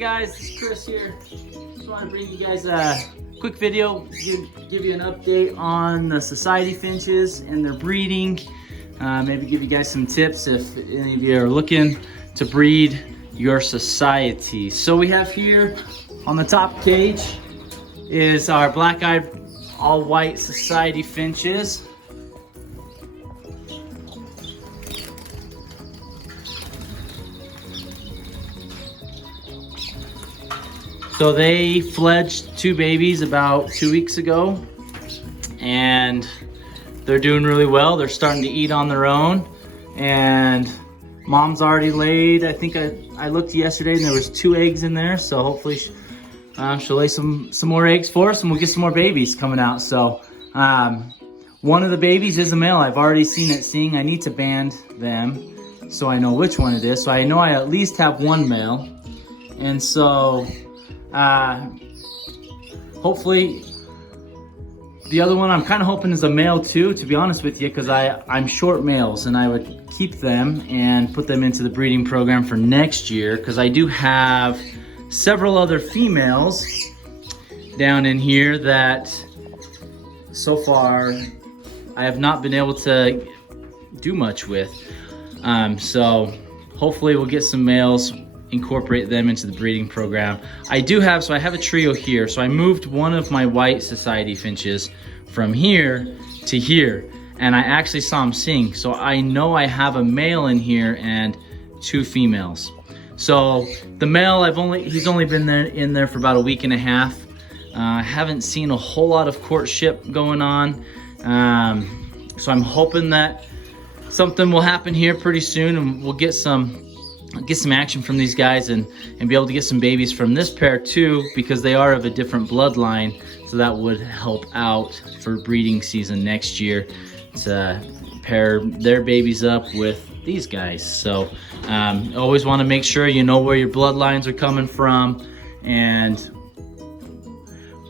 guys, it's Chris here. Just want to bring you guys a quick video, give you an update on the society finches and their breeding. Maybe give you guys some tips if any of you are looking to breed your society. So we have here on the top cage is our black-eyed all-white society finches. So they fledged 2 babies about 2 weeks ago, and they're doing really well. They're starting to eat on their own, and mom's already laid. I think I looked yesterday and there was 2 eggs in there, so hopefully she'll lay some more eggs for us and we'll get some more babies coming out. So one of the babies is a male. I've already seen it sing. I need to band them so I know which one it is. So I know I at least have 1 male, and so hopefully the other one I'm kind of hoping is a male too, to be honest with you, because I'm short males and I would keep them and put them into the breeding program for next year, because I do have several other females down in here that so far I have not been able to do much with. So hopefully we'll get some males, incorporate them into the breeding program. I have a trio here. So I moved one of my white society finches from here to here, and I actually saw him sing. So I know I have a male in here and 2 females. So the male, he's only been in there for about a week and a half. I haven't seen a whole lot of courtship going on. So I'm hoping that something will happen here pretty soon and we'll get some action from these guys and be able to get some babies from this pair too, because they are of a different bloodline. So that would help out for breeding season next year to pair their babies up with these guys. So always want to make sure you know where your bloodlines are coming from and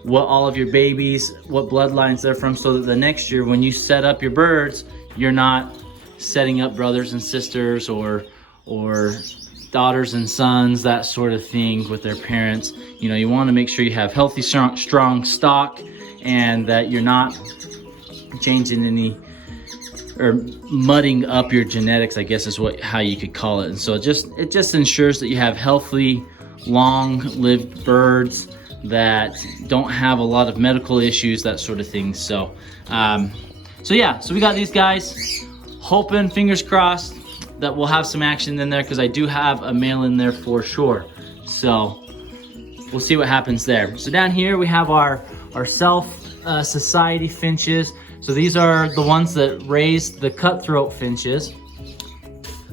what all of your babies, what bloodlines they're from, so that the next year when you set up your birds, you're not setting up brothers and sisters or daughters and sons, that sort of thing with their parents. You know, you want to make sure you have healthy, strong stock, and that you're not changing any or mudding up your genetics, I guess is how you could call it. And so it just ensures that you have healthy, long-lived birds that don't have a lot of medical issues, that sort of thing. So so we got these guys, hoping, fingers crossed, that we'll have some action in there, because I do have a male in there for sure. So we'll see what happens there. So down here we have our society finches. So these are the ones that raised the cutthroat finches.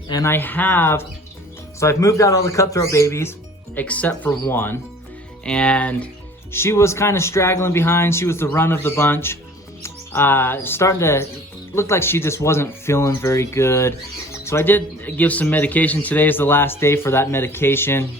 And I've moved out all the cutthroat babies except for one. And she was kind of straggling behind. She was the run of the bunch. Starting to look like she just wasn't feeling very good. So I did give some medication. Today is the last day for that medication,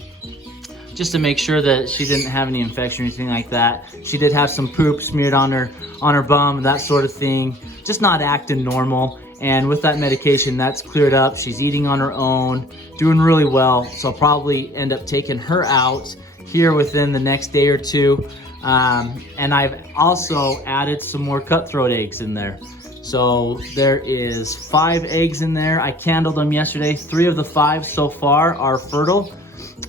just to make sure that she didn't have any infection or anything like that. She did have some poop smeared on her bum, that sort of thing, just not acting normal. And with that medication, that's cleared up. She's eating on her own, doing really well. So I'll probably end up taking her out here within the next day or 2. And I've also added some more cutthroat eggs in there. So there is 5 eggs in there. I candled them yesterday. 3 of the 5 so far are fertile.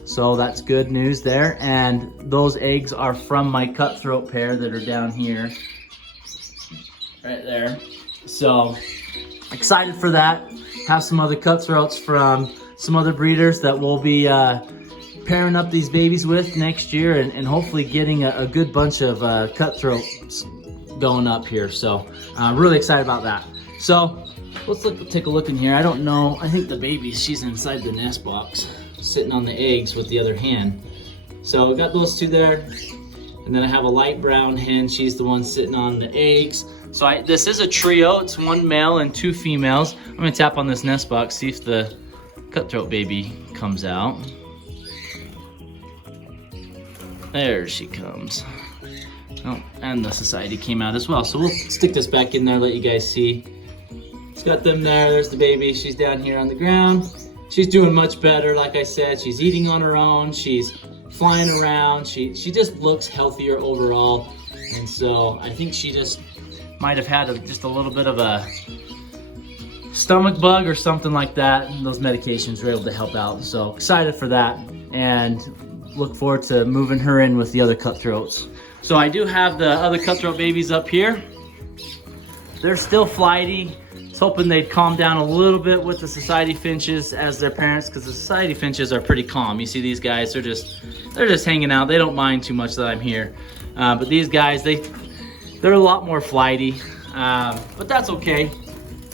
So that's good news there. And those eggs are from my cutthroat pair that are down here, right there. So excited for that. Have some other cutthroats from some other breeders that we'll be pairing up these babies with next year, and hopefully getting a good bunch of cutthroats going up here. So I'm really excited about that. So let's take a look in here. I don't know, I think the baby, she's inside the nest box sitting on the eggs with the other hen. So we got those 2 there, and then I have a light brown hen. She's the one sitting on the eggs. So this is a trio. It's 1 male and 2 females. I'm gonna tap on this nest box, see if the cutthroat baby comes out. There she comes. Oh, and the society came out as well. So we'll stick this back in there, let you guys see. It's got them there. There's the baby. She's down here on the ground. she's doing much better. Like I said, she's eating on her own. She's flying around. She just looks healthier overall. And so I think she just might have had just a little bit of a stomach bug or something like that. And those medications were able to help out. So excited for that and look forward to moving her in with the other cutthroats. So I do have the other cutthroat babies up here. They're still flighty. I was hoping they'd calm down a little bit with the society finches as their parents, because the society finches are pretty calm. You see these guys, they're just hanging out. They don't mind too much that I'm here. But these guys, they're a lot more flighty, but that's okay.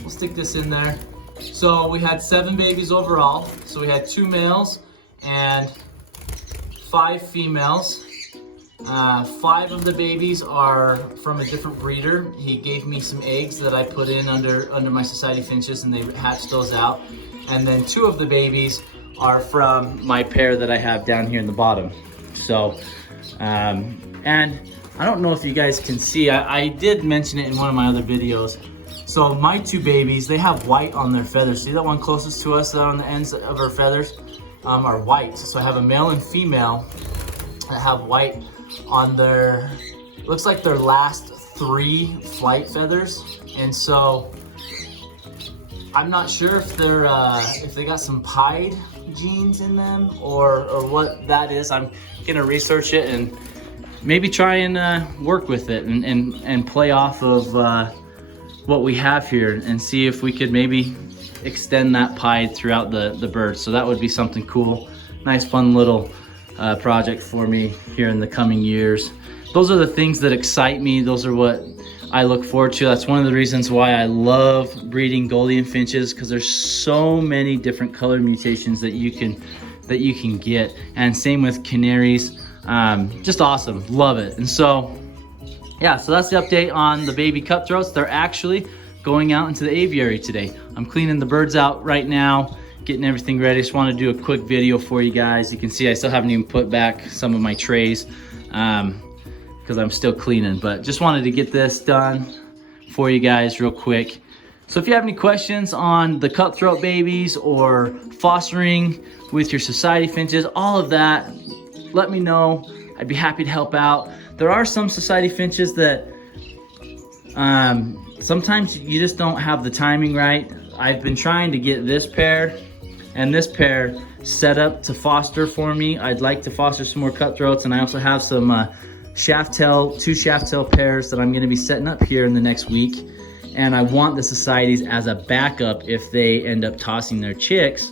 We'll stick this in there. So we had 7 babies overall. So we had 2 males and 5 females. 5 of the babies are from a different breeder. He gave me some eggs that I put in under my society finches, and they hatched those out. And then 2 of the babies are from my pair that I have down here in the bottom. So, and I don't know if you guys can see, I did mention it in one of my other videos. So my 2 babies, they have white on their feathers. See that one closest to us on the ends of her feathers are white. So I have a male and female that have white on their, looks like their last 3 flight feathers. And so I'm not sure if they're if they got some pied genes in them or what that is. I'm gonna research it and maybe try and work with it and play off of what we have here and see if we could maybe extend that pied throughout the bird. So that would be something cool. Nice fun little project for me here in the coming years. Those are the things that excite me. Those are what I look forward to. That's one of the reasons why I love breeding Goldien finches, because there's so many different color mutations that you can get. And same with canaries. Just awesome, love it. And so yeah, so that's the update on the baby cutthroats. They're actually going out into the aviary today. I'm cleaning the birds out right now, getting everything ready. Just want to do a quick video for you guys. You can see I still haven't even put back some of my trays because I'm still cleaning, but just wanted to get this done for you guys real quick. So if you have any questions on the cutthroat babies or fostering with your society finches, all of that, let me know. I'd be happy to help out. There are some society finches that sometimes you just don't have the timing right. I've been trying to get this pair and this pair set up to foster for me. I'd like to foster some more cutthroats, and I also have some two shaft tail pairs that I'm gonna be setting up here in the next week. And I want the societies as a backup if they end up tossing their chicks.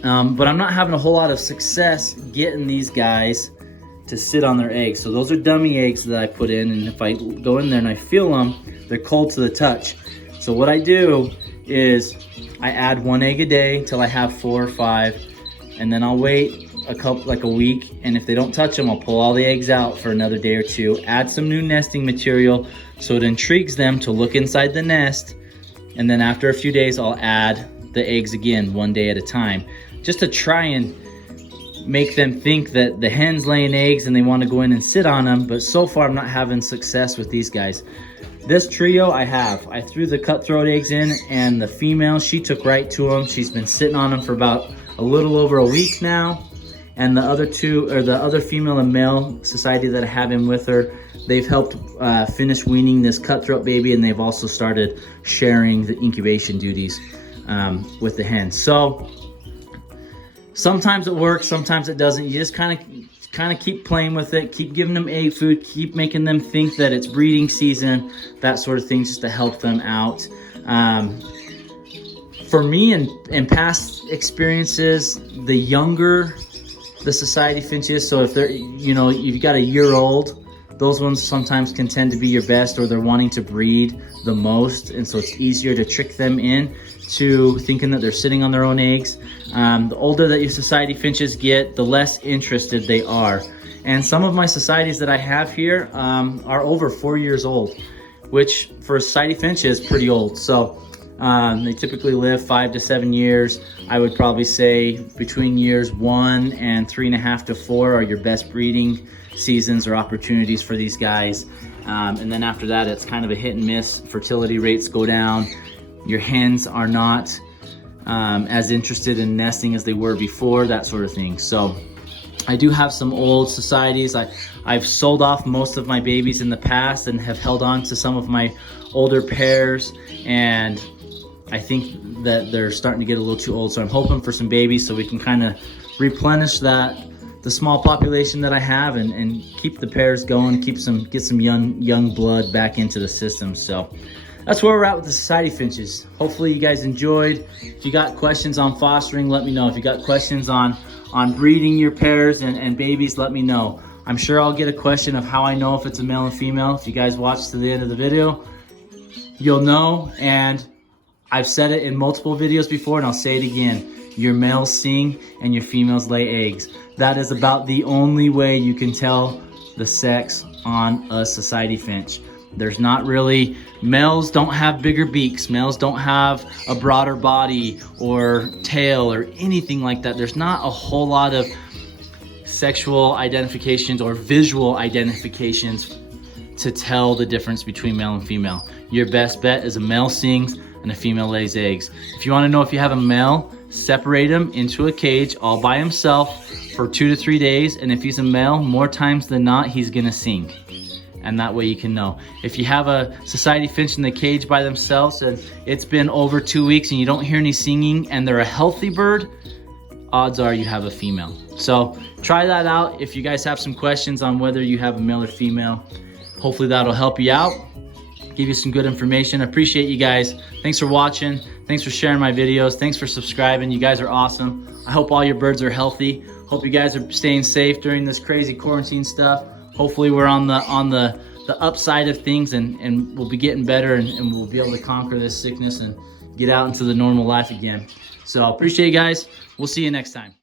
But I'm not having a whole lot of success getting these guys to sit on their eggs. So those are dummy eggs that I put in, and if I go in there and I feel them, they're cold to the touch. So what I do is I add 1 egg a day till I have 4 or 5, and then I'll wait like a week, and if they don't touch them, I'll pull all the eggs out for another day or 2, add some new nesting material so it intrigues them to look inside the nest, and then after a few days I'll add the eggs again 1 day at a time, just to try and make them think that the hen's laying eggs and they want to go in and sit on them. But so far I'm not having success with these guys. This trio I threw the cutthroat eggs in, and the female, she took right to them. She's been sitting on them for about a little over a week now. And the other 2, or the other female and male society that I have in with her, they've helped finish weaning this cutthroat baby, and they've also started sharing the incubation duties with the hens. So sometimes it works, sometimes it doesn't. You just kind of keep playing with it, keep giving them egg food, keep making them think that it's breeding season, that sort of thing, just to help them out. For me, in past experiences, the younger the society finches, so if they're, you've got a year old, those ones sometimes can tend to be your best, or they're wanting to breed the most, and so it's easier to trick them in to thinking that they're sitting on their own eggs. The older that your society finches get, the less interested they are. And some of my societies that I have here are over 4 years old, which for a society finch is pretty old. So they typically live 5 to 7 years. I would probably say between years 1 and 3.5 to 4 are your best breeding seasons or opportunities for these guys. And then after that, it's kind of a hit and miss. Fertility rates go down. Your hens are not as interested in nesting as they were before, that sort of thing. So I do have some old societies. I've sold off most of my babies in the past and have held on to some of my older pairs, and I think that they're starting to get a little too old. So I'm hoping for some babies so we can kind of replenish the small population that I have, and keep the pairs going, get some young blood back into the system. So that's where we're at with the society finches. Hopefully you guys enjoyed. If you got questions on fostering, let me know. If you got questions on breeding your pairs and babies, let me know. I'm sure I'll get a question of how I know if it's a male and female. If you guys watch to the end of the video, you'll know. And I've said it in multiple videos before, and I'll say it again. Your males sing and your females lay eggs. That is about the only way you can tell the sex on a society finch. There's not really, males don't have bigger beaks. Males don't have a broader body or tail or anything like that. There's not a whole lot of sexual identifications or visual identifications to tell the difference between male and female. Your best bet is a male sings and a female lays eggs. If you want to know if you have a male, separate him into a cage all by himself for 2 to 3 days, and if he's a male, more times than not, he's gonna sing. And that way you can know. If you have a society finch in the cage by themselves and it's been over 2 weeks and you don't hear any singing and they're a healthy bird, odds are you have a female. So try that out. If you guys have some questions on whether you have a male or female, hopefully that'll help you out, give you some good information. I appreciate you guys. Thanks for watching. Thanks for sharing my videos. Thanks for subscribing. You guys are awesome. I hope all your birds are healthy. Hope you guys are staying safe during this crazy quarantine stuff. Hopefully we're on the upside of things, and we'll be getting better, and we'll be able to conquer this sickness and get out into the normal life again. So appreciate you guys. We'll see you next time.